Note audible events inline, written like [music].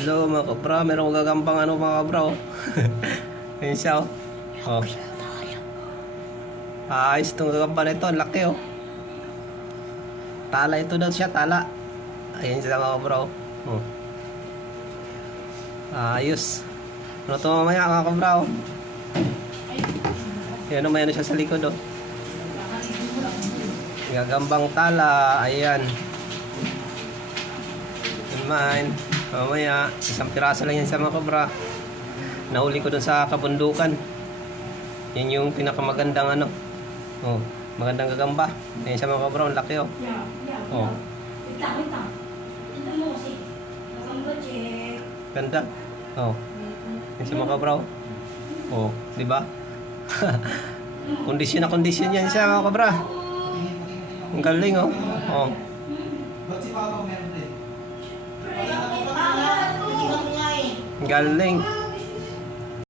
Hello mga kabra, meron akong gagambang ano mga kabra [laughs] oh. Ayun siya oh. oh. Ayos itong gagamba na ito, ang laki oh. Tala ito daw siya, tala. Ayun siya mga kabra oh. oh. Ayos. Ano ito mamaya mga kabra oh. Yan oh, may ano siya sa likod oh. Gagambang tala, ayan. In mind, mamaya, isang piraso lang yan sa mga kabra. Nahuli ko dun sa kabundukan. Yan yung pinakamagandang ano. Oh, magandang gagamba. Ayan sa mga kabra, ang laki oh. Oh, ganda. Oh, yan sa mga kabra oh. Oh, di ba? [laughs] kondisyon na kondisyon yan siya mga kabra. Ang galing oh. Oh, Ba't si Papa meron din? Galing.